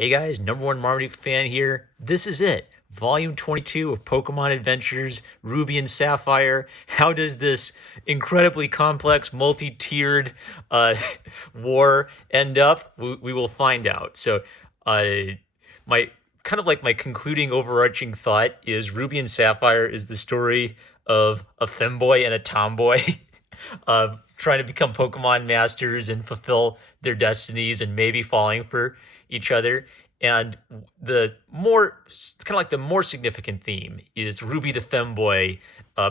Hey guys, number one Marmaduke fan here. This is it. Volume 22 of Pokemon Adventures, Ruby and Sapphire. How does this incredibly complex, multi-tiered war end up? We will find out. So, my my concluding overarching thought is Ruby and Sapphire is the story of a femboy and a tomboy trying to become Pokemon masters and fulfill their destinies and maybe falling for each other. And the more significant theme is Ruby the femboy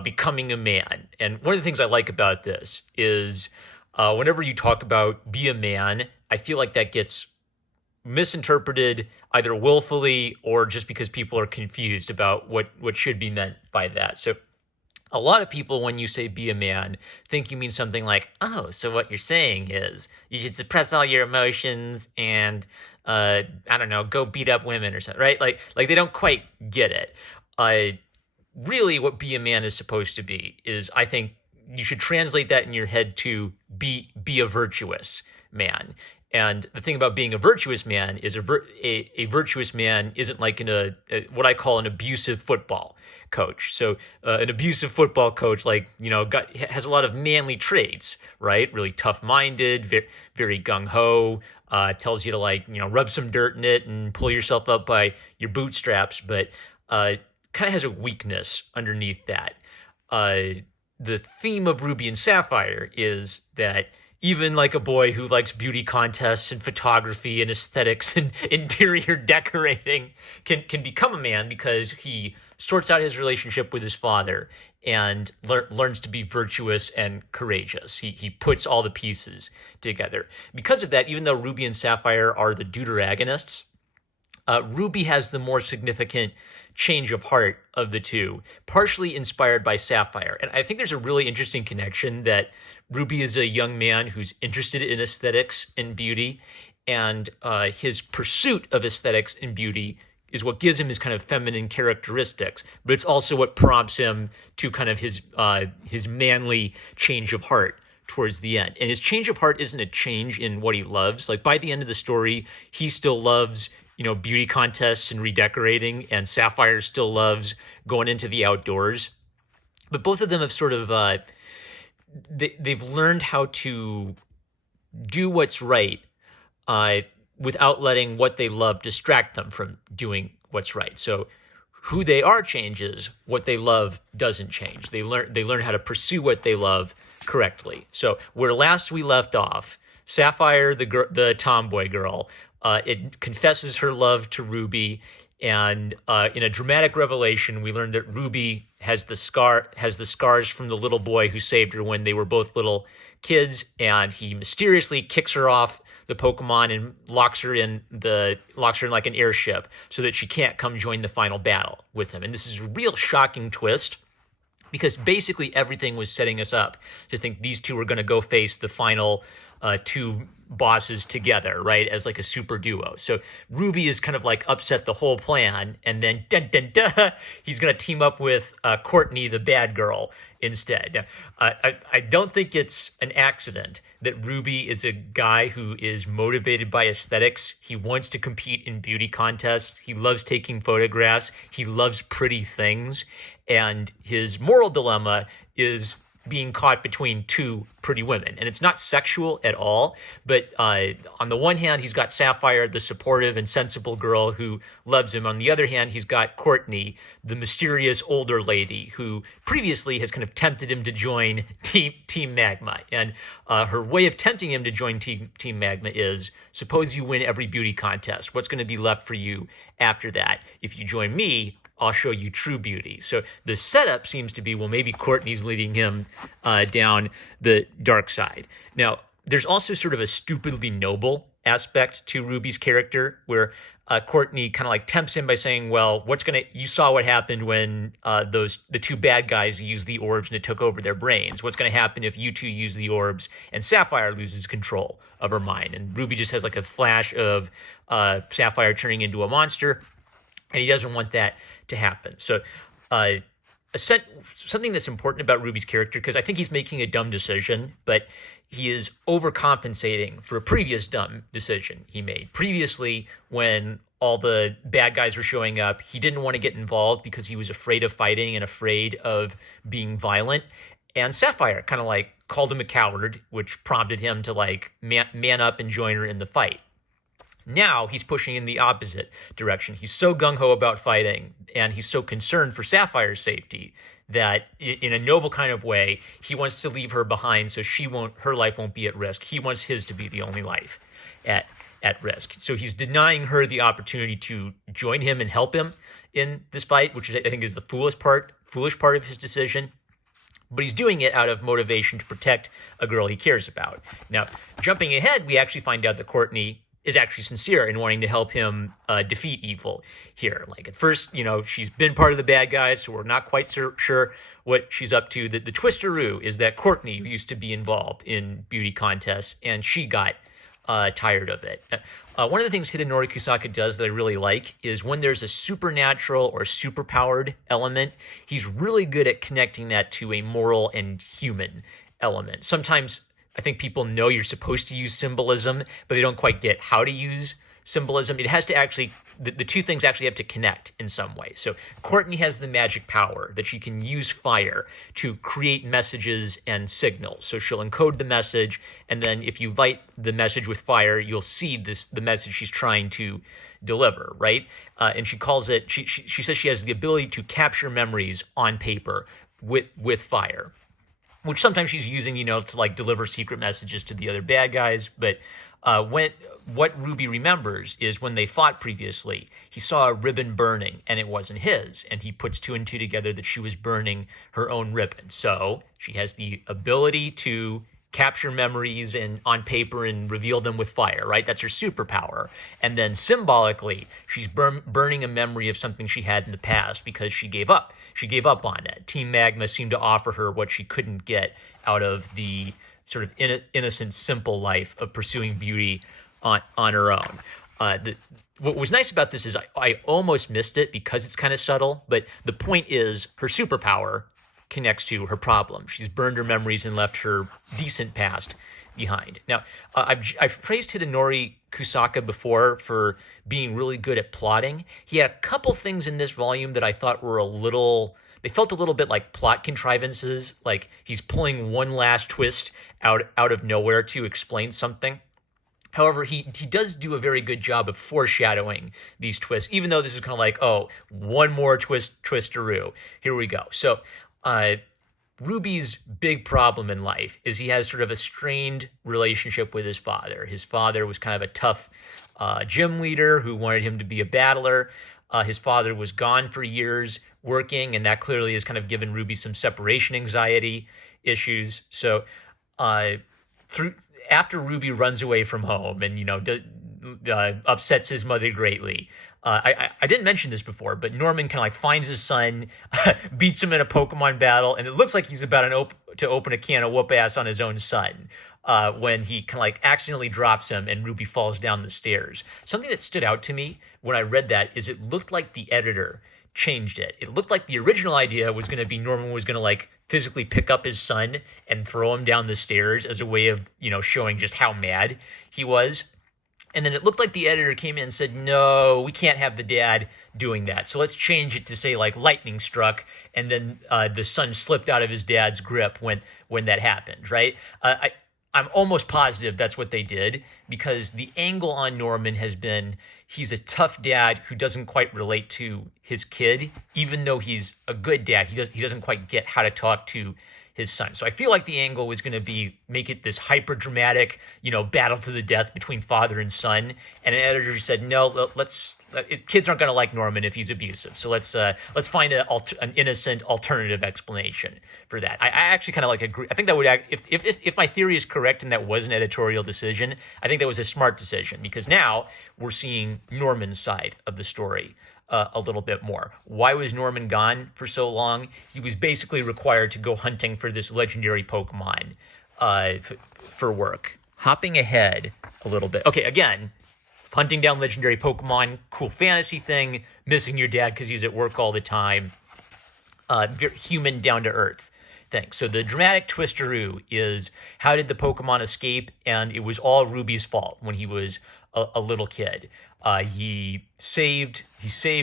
becoming a man. And one of the things I like about this is whenever you talk about be a man, I feel like that gets misinterpreted either willfully or just because people are confused about what should be meant by that. So a lot of people, when you say be a man, think you mean something like, oh, so what you're saying is you should suppress all your emotions and, I don't know, go beat up women or something, right? Like they don't quite get it. Really what be a man is supposed to be is, I think you should translate that in your head to be a virtuous man. And the thing about being a virtuous man is a virtuous man isn't like what I call an abusive football coach. So an abusive football coach, has a lot of manly traits, right? Really tough-minded, very gung-ho, tells you to rub some dirt in it and pull yourself up by your bootstraps, but kind of has a weakness underneath that. The theme of Ruby and Sapphire is that even like a boy who likes beauty contests and photography and aesthetics and interior decorating can become a man because he sorts out his relationship with his father and learns to be virtuous and courageous. He puts all the pieces together. Because of that, even though Ruby and Sapphire are the deuteragonists, Ruby has the more significant change of heart of the two, partially inspired by Sapphire. And I think there's a really interesting connection that Ruby is a young man who's interested in aesthetics and beauty, and his pursuit of aesthetics and beauty is what gives him his kind of feminine characteristics, but it's also what prompts him to kind of his manly change of heart towards the end. And his change of heart isn't a change in what he loves. Like by the end of the story, he still loves beauty contests and redecorating, and Sapphire still loves going into the outdoors. But both of them have sort of they've learned how to do what's right without letting what they love distract them from doing what's right. So who they are changes, what they love doesn't change. They learn how to pursue what they love correctly. So where last we left off, Sapphire, the tomboy girl, it confesses her love to Ruby, and in a dramatic revelation, we learned that Ruby has the scars from the little boy who saved her when they were both little kids, and he mysteriously kicks her off the Pokemon and locks her in like an airship so that she can't come join the final battle with him. And this is a real shocking twist, because basically everything was setting us up to think these two were going to go face the final two bosses together, right, as like a super duo. So Ruby is kind of like upset the whole plan, and then he's going to team up with Courtney, the bad girl, instead. I don't think it's an accident that Ruby is a guy who is motivated by aesthetics. He wants to compete in beauty contests. He loves taking photographs. He loves pretty things. And his moral dilemma is being caught between two pretty women. And it's not sexual at all, but on the one hand, he's got Sapphire, the supportive and sensible girl who loves him. On the other hand, he's got Courtney, the mysterious older lady who previously has kind of tempted him to join Team Magma. And her way of tempting him to join Team Magma is, suppose you win every beauty contest. What's going to be left for you after that? If you join me, I'll show you true beauty. So the setup seems to be, well, maybe Courtney's leading him down the dark side. Now, there's also sort of a stupidly noble aspect to Ruby's character, where Courtney kind of like tempts him by saying, well, you saw what happened when the two bad guys used the orbs and it took over their brains. What's going to happen if you two use the orbs and Sapphire loses control of her mind? And Ruby just has like a flash of Sapphire turning into a monster, and he doesn't want that to happen. So something that's important about Ruby's character, because I think he's making a dumb decision, but he is overcompensating for a previous dumb decision he made. Previously, when all the bad guys were showing up, he didn't want to get involved because he was afraid of fighting and afraid of being violent. And Sapphire kind of like called him a coward, which prompted him to like man up and join her in the fight. Now he's pushing in the opposite direction. He's so gung-ho about fighting, and he's so concerned for Sapphire's safety that in a noble kind of way, he wants to leave her behind so her life won't be at risk. He wants his to be the only life at risk. So he's denying her the opportunity to join him and help him in this fight, which I think is the foolish part of his decision. But he's doing it out of motivation to protect a girl he cares about. Now, jumping ahead, we actually find out that Courtney is actually sincere in wanting to help him defeat evil here. Like at first, she's been part of the bad guys, so we're not quite sure what she's up to. The twisteroo is that Courtney used to be involved in beauty contests, and she got tired of it. One of the things Hidenori Kusaka does that I really like is when there's a supernatural or superpowered element, he's really good at connecting that to a moral and human element. Sometimes I think people know you're supposed to use symbolism, but they don't quite get how to use symbolism. It has to actually, the two things actually have to connect in some way. So Courtney has the magic power that she can use fire to create messages and signals. So she'll encode the message, and then if you light the message with fire, you'll see the message she's trying to deliver, right? And she calls it, she says she has the ability to capture memories on paper with fire, which sometimes she's using, to like deliver secret messages to the other bad guys. But what Ruby remembers is when they fought previously, he saw a ribbon burning and it wasn't his. And he puts two and two together that she was burning her own ribbon. So she has the ability to capture memories on paper and reveal them with fire, right? That's her superpower. And then symbolically, she's burning a memory of something she had in the past because she gave up. She gave up on it. Team Magma seemed to offer her what she couldn't get out of the sort of innocent, simple life of pursuing beauty on her own. What was nice about this is I almost missed it because it's kind of subtle, but the point is her superpower connects to her problem. She's burned her memories and left her decent past behind. Now, I've praised Hidenori Kusaka before for being really good at plotting. He had a couple things in this volume that I thought were they felt a little bit like plot contrivances, like he's pulling one last twist out of nowhere to explain something. However, he does do a very good job of foreshadowing these twists, even though this is kind of like, one more twisteroo. Here we go. So, Ruby's big problem in life is he has sort of a strained relationship with his father. His father was kind of a tough gym leader who wanted him to be a battler. His father was gone for years working, and that clearly has kind of given Ruby some separation anxiety issues. So after Ruby runs away from home and, upsets his mother greatly, I didn't mention this before, but Norman kind of like finds his son, beats him in a Pokemon battle, and it looks like he's about to open a can of whoop ass on his own son when he kind of like accidentally drops him and Ruby falls down the stairs. Something that stood out to me when I read that is it looked like the editor changed it. It looked like the original idea was going to be Norman was going to like physically pick up his son and throw him down the stairs as a way of, showing just how mad he was. And then it looked like the editor came in and said, no, we can't have the dad doing that. So let's change it to say like lightning struck. And then the son slipped out of his dad's grip when that happened, right? I'm almost positive that's what they did because the angle on Norman has been he's a tough dad who doesn't quite relate to his kid, even though he's a good dad. He doesn't quite get how to talk to his son. So I feel like the angle was going to make it this hyper dramatic, battle to the death between father and son. And an editor said, no, kids aren't going to like Norman if he's abusive. So let's find an innocent alternative explanation for that. I actually kind of like agree. I think that would if my theory is correct and that was an editorial decision, I think that was a smart decision because now we're seeing Norman's side of the story a little bit more. Why was Norman gone for so long? He was basically required to go hunting for this legendary Pokemon for work. Hopping ahead a little bit. Okay, again, hunting down legendary Pokemon, cool fantasy thing, missing your dad because he's at work all the time. Very human, down to earth think. So the dramatic twisteroo is, how did the Pokemon escape? And it was all Ruby's fault when he was a little kid. He saved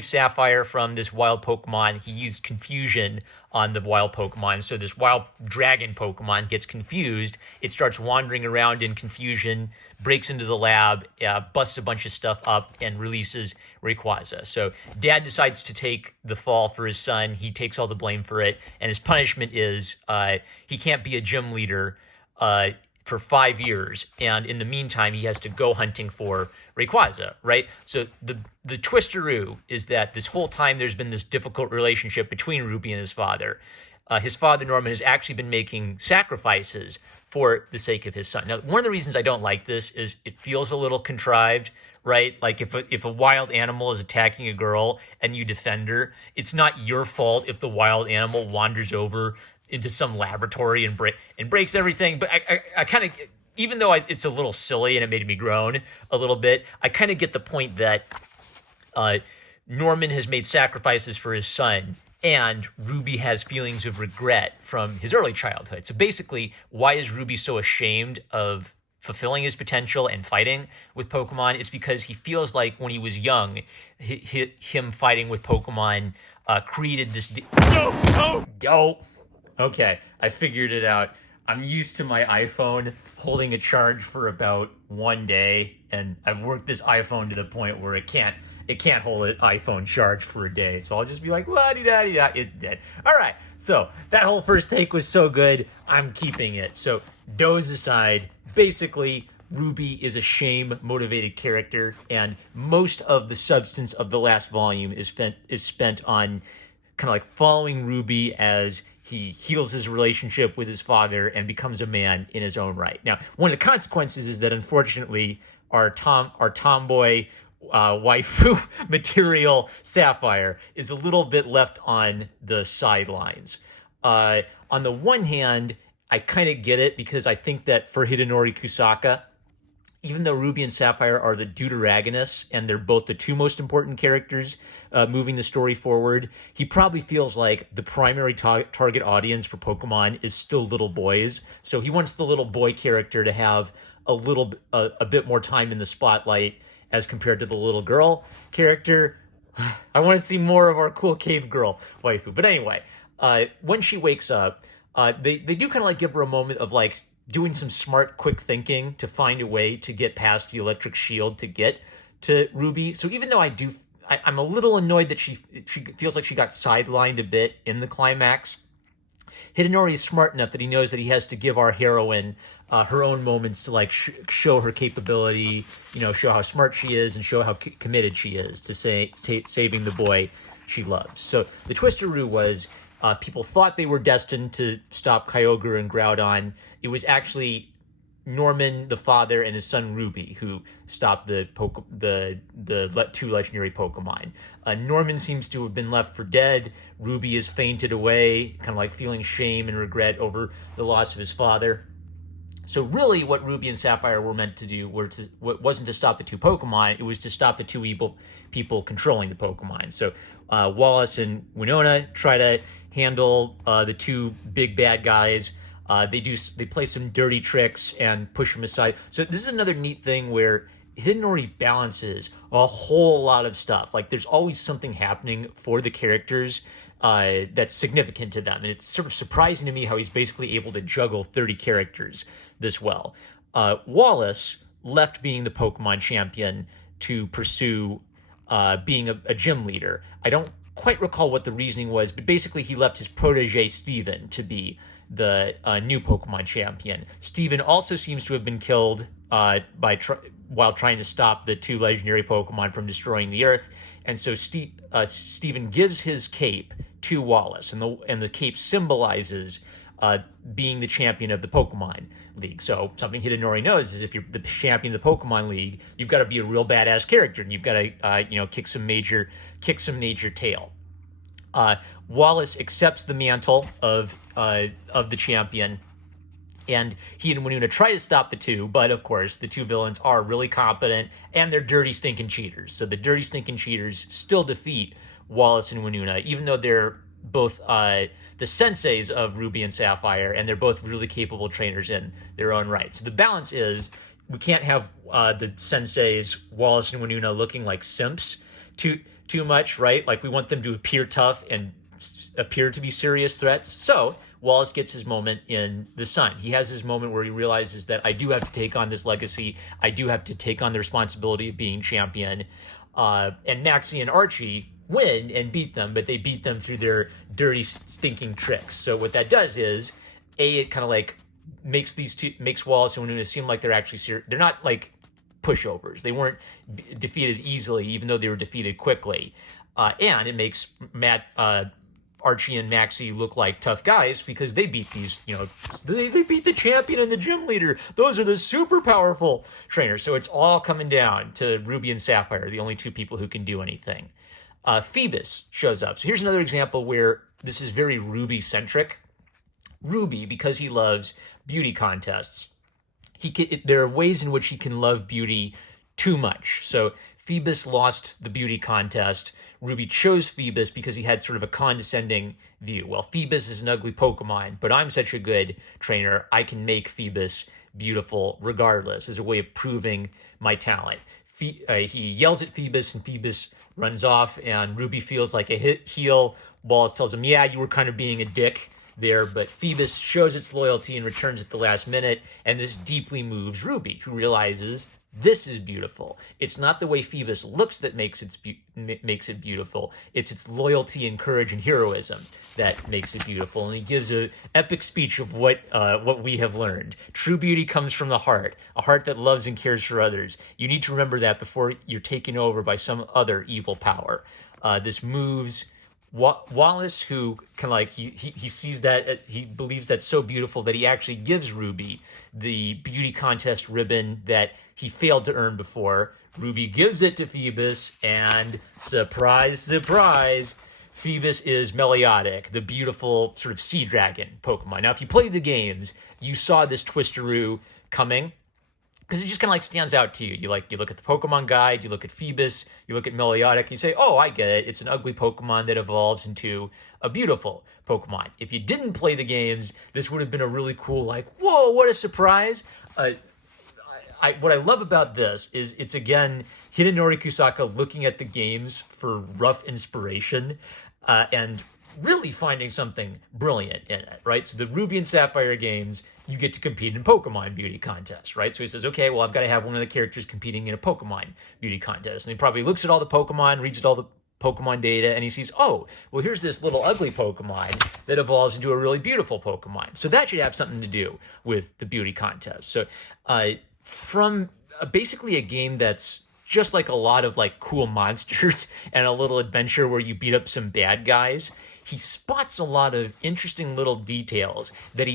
Sapphire from this wild Pokemon. He used confusion on the wild Pokemon. So this wild dragon Pokemon gets confused. It starts wandering around in confusion, breaks into the lab, busts a bunch of stuff up, and releases Rayquaza. So Dad decides to take the fall for his son. He takes all the blame for it. And his punishment is he can't be a gym leader for 5 years, and in the meantime, he has to go hunting for Rayquaza, right? So the twisteroo is that this whole time there's been this difficult relationship between Ruby and his father. His father, Norman, has actually been making sacrifices for the sake of his son. Now, one of the reasons I don't like this is it feels a little contrived, right? Like if a wild animal is attacking a girl and you defend her, it's not your fault if the wild animal wanders over into some laboratory and breaks everything. But I kind of, even though it's a little silly and it made me groan a little bit, I kind of get the point that Norman has made sacrifices for his son, and Ruby has feelings of regret from his early childhood. So basically, why is Ruby so ashamed of fulfilling his potential and fighting with Pokemon? It's because he feels like when he was young, him fighting with Pokemon created this... No! Okay, I figured it out. I'm used to my iPhone holding a charge for about 1 day, and I've worked this iPhone to the point where it can't hold an iPhone charge for a day. So I'll just be like, la-di-da-di-da, it's dead. All right, so that whole first take was so good, I'm keeping it. So those aside, basically, Ruby is a shame-motivated character, and most of the substance of the last volume is spent on kind of like following Ruby as he heals his relationship with his father and becomes a man in his own right. Now, one of the consequences is that, unfortunately, our tomboy waifu material Sapphire is a little bit left on the sidelines. On the one hand, I kind of get it, because I think that for Hidenori Kusaka, even though Ruby and Sapphire are the deuteragonists and they're both the two most important characters moving the story forward, he probably feels like the primary target audience for Pokemon is still little boys. So he wants the little boy character to have a bit more time in the spotlight as compared to the little girl character. I want to see more of our cool cave girl waifu. But anyway, when she wakes up, they do kind of like give her a moment of like doing some smart, quick thinking to find a way to get past the electric shield to get to Ruby. So even though I'm a little annoyed that she feels like she got sidelined a bit in the climax, Hidenori is smart enough that he knows that he has to give our heroine her own moments to like show her capability, show how smart she is and show how committed she is to saving the boy she loves. So the twisteroo was people thought they were destined to stop Kyogre and Groudon. It was actually Norman, the father, and his son Ruby who stopped the two legendary Pokemon. Norman seems to have been left for dead. Ruby has fainted away, kind of like feeling shame and regret over the loss of his father. So really what Ruby and Sapphire were meant to do wasn't to stop the two Pokemon, it was to stop the two evil people controlling the Pokemon. So Wallace and Winona try to handle the two big bad guys. They play some dirty tricks and push them aside. So this is another neat thing where Hidenori balances a whole lot of stuff. Like there's always something happening for the characters that's significant to them. And it's sort of surprising to me how he's basically able to juggle 30 characters this well. Wallace left being the Pokemon champion to pursue being a gym leader. I don't quite recall what the reasoning was, but basically he left his protege Steven to be the new Pokemon champion. Steven also seems to have been killed while trying to stop the two legendary Pokemon from destroying the Earth. And so Steven gives his cape to Wallace, and the cape symbolizes being the champion of the Pokemon League. So something Hidenori knows is if you're the champion of the Pokemon League, you've got to be a real badass character, and you've got to kick some major tail. Wallace accepts the mantle of the champion, and he and Winona try to stop the two, but of course the two villains are really competent and they're dirty stinking cheaters. So the dirty stinking cheaters still defeat Wallace and Winona, even though they're both the senseis of Ruby and Sapphire, and they're both really capable trainers in their own right. So the balance is we can't have the senseis, Wallace and Winona, looking like simps too much, right? Like we want them to appear tough and appear to be serious threats. So Wallace gets his moment in the sun. He has his moment where he realizes that I do have to take on this legacy. I do have to take on the responsibility of being champion. And Maxie and Archie win and beat them, but they beat them through their dirty, stinking tricks. So what that does is, it kind of like makes Wallace and Winona seem like they're actually serious. They're not like pushovers. They weren't defeated easily, even though they were defeated quickly. And it makes Archie and Maxie look like tough guys because they beat these, they beat the champion and the gym leader. Those are the super powerful trainers. So it's all coming down to Ruby and Sapphire, the only two people who can do anything. Phoebus shows up. So here's another example where this is very Ruby-centric. Ruby, because he loves beauty contests, there are ways in which he can love beauty too much. So Phoebus lost the beauty contest. Ruby chose Phoebus because he had sort of a condescending view. Well, Phoebus is an ugly Pokemon, but I'm such a good trainer, I can make Phoebus beautiful regardless, as a way of proving my talent. He yells at Phoebus, and Phoebus runs off, and Ruby feels like a heel. Wallace tells him, yeah, you were kind of being a dick there, but Phoebus shows its loyalty and returns at the last minute, and this deeply moves Ruby, who realizes this is beautiful. It's not the way Phoebus looks that makes it beautiful. It's its loyalty and courage and heroism that makes it beautiful. And he gives an epic speech of what we have learned. True beauty comes from the heart, a heart that loves and cares for others. You need to remember that before you're taken over by some other evil power. This moves Wallace, who can he sees that, he believes that's so beautiful that he actually gives Ruby the beauty contest ribbon that he failed to earn before. Ruby gives it to Phoebus, and surprise, surprise, Phoebus is Meliotic, the beautiful sort of sea dragon Pokemon. Now, if you played the games, you saw this twisteroo coming, because it just kind of stands out to you. You look at the Pokemon guide, you look at Phoebus, you look at Meliotic, and you say, oh, I get it. It's an ugly Pokemon that evolves into a beautiful Pokemon. If you didn't play the games, this would have been a really cool, whoa, what a surprise. What I love about this is it's, again, Hidenori Kusaka looking at the games for rough inspiration and really finding something brilliant in it, right? So the Ruby and Sapphire games, you get to compete in Pokemon beauty contests, right? So he says, okay, well, I've got to have one of the characters competing in a Pokemon beauty contest. And he probably looks at all the Pokemon, reads all the Pokemon data, and he sees, oh, well, here's this little ugly Pokemon that evolves into a really beautiful Pokemon. So that should have something to do with the beauty contest. So from basically a game that's just like a lot of cool monsters and a little adventure where you beat up some bad guys, he spots a lot of interesting little details that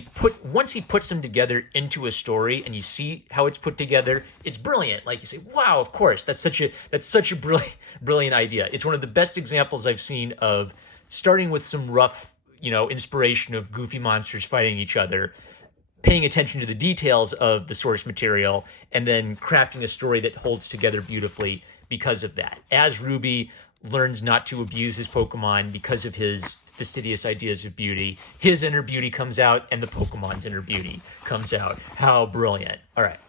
once he puts them together into a story, and you see how it's put together, it's brilliant. You say, wow, of course, that's such a brilliant idea. It's one of the best examples I've seen of starting with some rough, inspiration of goofy monsters fighting each other, paying attention to the details of the source material, and then crafting a story that holds together beautifully because of that. As Ruby learns not to abuse his Pokemon because of his fastidious ideas of beauty, his inner beauty comes out, and the Pokemon's inner beauty comes out. How brilliant. All right.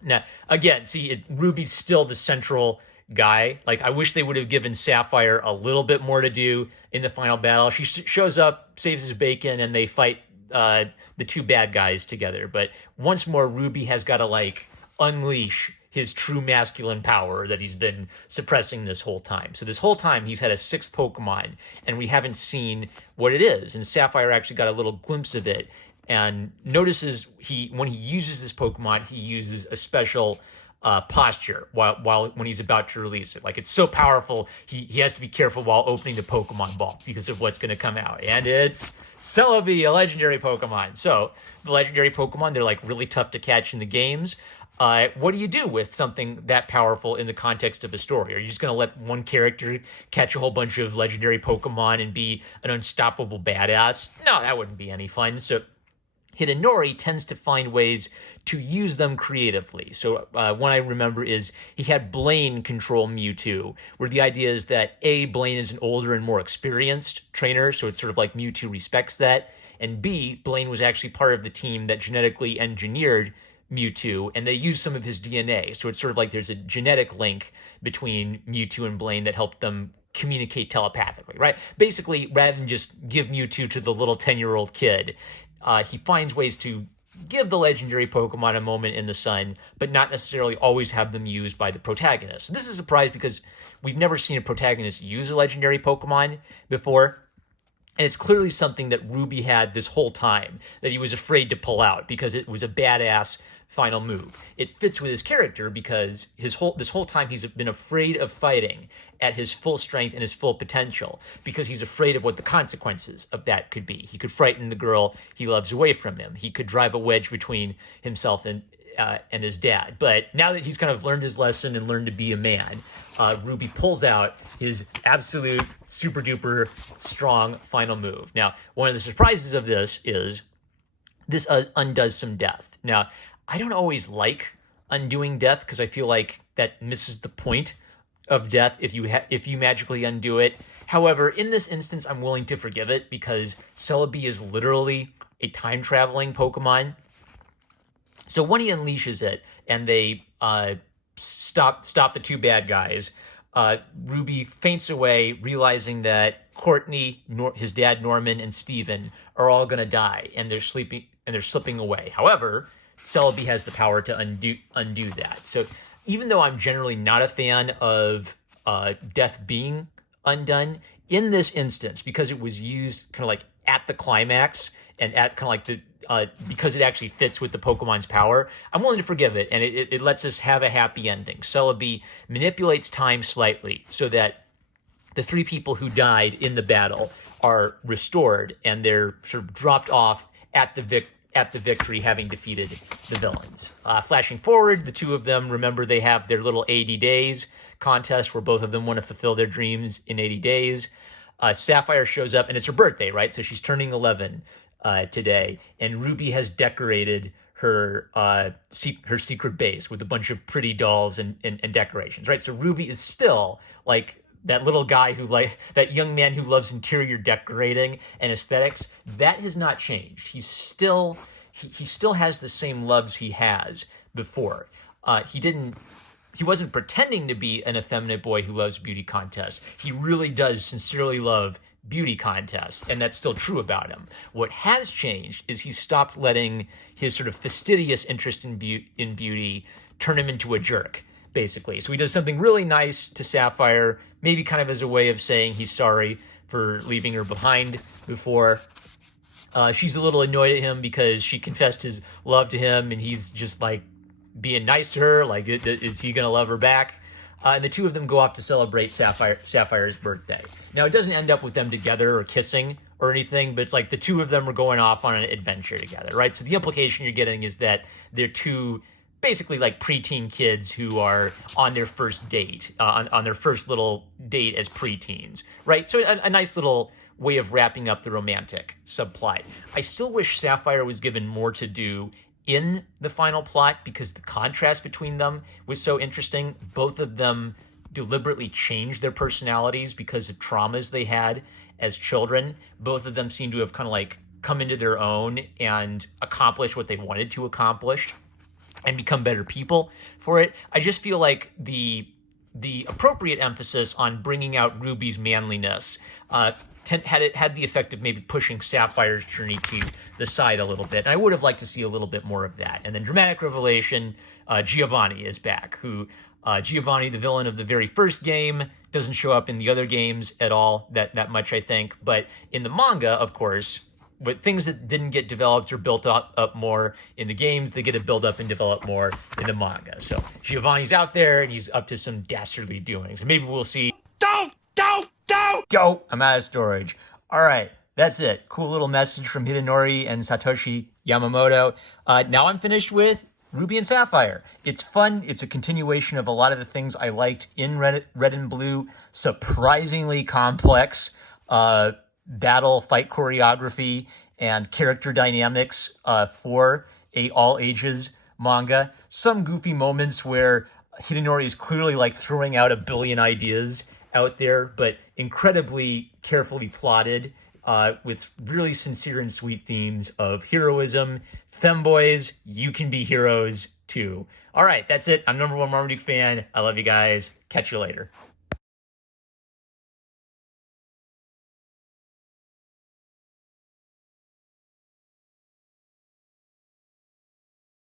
Now, again, see, Ruby's still the central guy. I wish they would have given Sapphire a little bit more to do in the final battle. She shows up, saves his bacon, and they fight the two bad guys together. But once more, Ruby has got to unleash his true masculine power that he's been suppressing this whole time. So this whole time he's had a sixth Pokemon, and we haven't seen what it is. And Sapphire actually got a little glimpse of it, and notices when he uses this Pokemon, he uses a special posture when he's about to release it. It's so powerful, he has to be careful while opening the Pokemon ball because of what's going to come out. And it's Celebi, a legendary Pokemon. So the legendary Pokemon, they're really tough to catch in the games. What do you do with something that powerful in the context of a story? Are you just going to let one character catch a whole bunch of legendary Pokemon and be an unstoppable badass? No, that wouldn't be any fun. So Hidenori tends to find ways to use them creatively. So one I remember is he had Blaine control Mewtwo, where the idea is that A, Blaine is an older and more experienced trainer, so it's sort of like Mewtwo respects that, and B, Blaine was actually part of the team that genetically engineered Mewtwo, and they used some of his DNA. So it's sort of like there's a genetic link between Mewtwo and Blaine that helped them communicate telepathically, right? Basically, rather than just give Mewtwo to the little 10-year-old kid, he finds ways to give the legendary Pokemon a moment in the sun, but not necessarily always have them used by the protagonist. This is a surprise because we've never seen a protagonist use a legendary Pokemon before. And it's clearly something that Ruby had this whole time, that he was afraid to pull out because it was a badass final move. It fits with his character because this whole time he's been afraid of fighting at his full strength and his full potential because he's afraid of what the consequences of that could be. He could frighten the girl he loves away from him. He could drive a wedge between himself and his dad. But now that he's kind of learned his lesson and learned to be a man, Ruby pulls out his absolute super duper strong final move. Now, one of the surprises of this is this undoes some death. Now, I don't always like undoing death because I feel like that misses the point of death if you magically undo it. However, in this instance, I'm willing to forgive it because Celebi is literally a time-traveling Pokemon. So when he unleashes it and they stop the two bad guys, Ruby faints away, realizing that Courtney, his dad Norman, and Steven are all going to die, and they're slipping away. However, Celebi has the power to undo that. So even though I'm generally not a fan of death being undone, in this instance, because it was used kind of like at the climax and at kind of like the because it actually fits with the Pokemon's power, I'm willing to forgive it, and it lets us have a happy ending. Celebi manipulates time slightly so that the three people who died in the battle are restored, and they're sort of dropped off at the victory, having defeated the villains. Flashing forward, the two of them, remember, they have their little 80 days contest where both of them want to fulfill their dreams in 80 days. Sapphire shows up, and it's her birthday, right? So she's turning 11 today, and Ruby has decorated her secret base with a bunch of pretty dolls and decorations, right? So Ruby is still like that little guy that young man who loves interior decorating and aesthetics. That has not changed. He still has the same loves he has before. He wasn't pretending to be an effeminate boy who loves beauty contests. He really does sincerely love beauty contests, and that's still true about him. What has changed is he stopped letting his sort of fastidious interest in beauty turn him into a jerk, basically. So he does something really nice to Sapphire, maybe kind of as a way of saying he's sorry for leaving her behind before. She's a little annoyed at him because she confessed his love to him, and he's just like being nice to her. Like, is he gonna love her back? And the two of them go off to celebrate Sapphire's birthday. Now, it doesn't end up with them together or kissing or anything, but it's like the two of them are going off on an adventure together, right? So the implication you're getting is that they're two basically like preteen kids who are on their first date, on their first little date as preteens, right? So a nice little way of wrapping up the romantic subplot. I still wish Sapphire was given more to do in the final plot because the contrast between them was so interesting. Both of them deliberately changed their personalities because of traumas they had as children. Both of them seem to have kind of like come into their own and accomplished what they wanted to accomplish and become better people for it. I just feel like the appropriate emphasis on bringing out Ruby's manliness had the effect of maybe pushing Sapphire's journey to the side a little bit. And I would have liked to see a little bit more of that. And then dramatic revelation, Giovanni is back, Giovanni, the villain of the very first game, doesn't show up in the other games at all that much, I think. But in the manga, of course, with things that didn't get developed or built up more in the games, they get to build up and develop more in the manga. So Giovanni's out there, and he's up to some dastardly doings. And maybe we'll see... Dope! I'm out of storage. All right, that's it. Cool little message from Hidenori and Satoshi Yamamoto. Now I'm finished with Ruby and Sapphire. It's fun. It's a continuation of a lot of the things I liked in Red and Blue. Surprisingly complex battle fight choreography and character dynamics for a all ages manga. Some goofy moments where Hidenori is clearly like throwing out a billion ideas out there, but incredibly carefully plotted, with really sincere and sweet themes of heroism. Femboys, you can be heroes too. All right, that's it. I'm #1 Marmaduke fan. I love you guys. Catch you later.